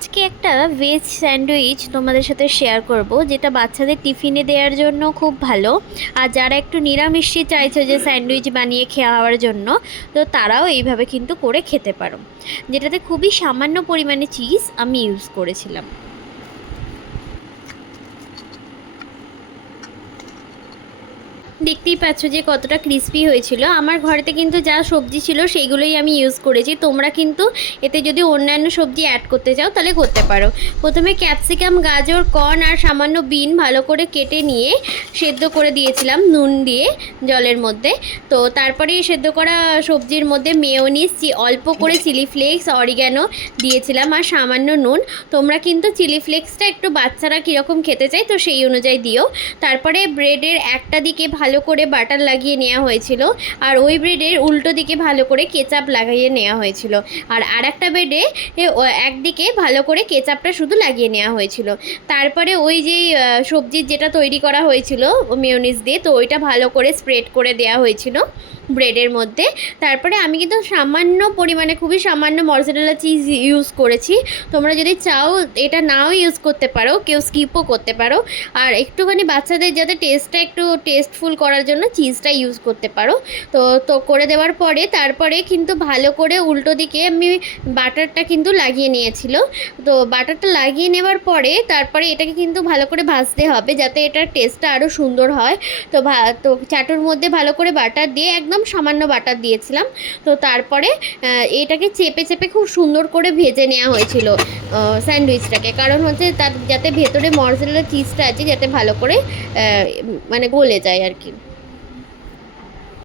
আজকে একটা veg sandwich তোমাদের সাথে শেয়ার করব, যেটা বাচ্চাদের টিফিনে দেওয়ার জন্য খুব ভালো। আর যারা একটু নিরামিষই চাইছো যে স্যান্ডউইচ বানিয়ে খাওয়ার জন্য, তো তারাও এইভাবে কিন্তু করে খেতে পারো, যেটাতে খুবই সামান্য পরিমাণে চিজ আমি ইউজ করেছিলাম। দেখতেই পাচ্ছ যে কতটা ক্রিস্পি হয়েছিল। আমার ঘরেতে কিন্তু যা সবজি ছিল সেইগুলোই আমি ইউজ করেছি। তোমরা কিন্তু এতে যদি অন্যান্য সবজি অ্যাড করতে চাও তাহলে করতে পারো। প্রথমে ক্যাপসিকাম, গাজর, কর্ন আর সামান্য বিন ভালো করে কেটে নিয়ে সেদ্ধ করে দিয়েছিলাম নুন দিয়ে জলের মধ্যে। তো তারপরে সেদ্ধ করা সবজির মধ্যে মেয়োনিজ, অল্প করে চিলি ফ্লেক্স, অরিগ্যানো দিয়েছিলাম আর সামান্য নুন। তোমরা কিন্তু চিলি ফ্লেক্সটা একটু বাচ্চারা কীরকম খেতে চায় তো সেই অনুযায়ী দিও। তারপরে ব্রেডের একটা দিকে ভালো করে বাটার লাগিয়ে নেওয়া হয়েছিল, আর ওই ব্রেডের উল্টো দিকে ভালো করে কেচাপ লাগিয়ে নেওয়া হয়েছিল, আর আরেকটা ব্রেডে একদিকে ভালো করে কেচাপটা শুধু লাগিয়ে নেওয়া হয়েছিল। তারপরে ওই যে সবজির যেটা তৈরি করা হয়েছিল মেয়োনিজ দিয়ে, তো ওইটা ভালো করে স্প্রেড করে দেওয়া হয়েছিল ব্রেডের মধ্যে। তারপরে আমি কিন্তু সামান্য পরিমাণে, খুবই সামান্য মজরেলা চিজ ইউজ করেছি। তোমরা যদি চাও এটা নাও ইউজ করতে পারো, কেউ স্কিপও করতে পারো। আর একটুখানি বাচ্চাদের যাতে টেস্টটা একটু টেস্টফুল করার জন্য চিজটা ইউজ করতে পারো। তো তো করে দেওয়ার পরে তারপরে কিন্তু ভালো করে উল্টো দিকে আমি বাটারটা কিন্তু লাগিয়ে নিয়েছিল। তো বাটারটা লাগিয়ে নেওয়ার পরে তারপরে এটাকে কিন্তু ভালো করে ভাজতে হবে যাতে এটার টেস্টটা আরও সুন্দর হয়। তো চাটুর মধ্যে ভালো করে বাটার দিয়ে, একদম সামান্য বাটার দিয়েছিলাম। তো তারপরে এটাকে চেপে চেপে খুব সুন্দর করে ভেজে নেওয়া হয়েছিল স্যান্ডউইচটাকে, কারণ হচ্ছে তার যাতে ভেতরে মজরেলা চিজটা আছে যাতে ভালো করে মানে গলে যায় আর কি।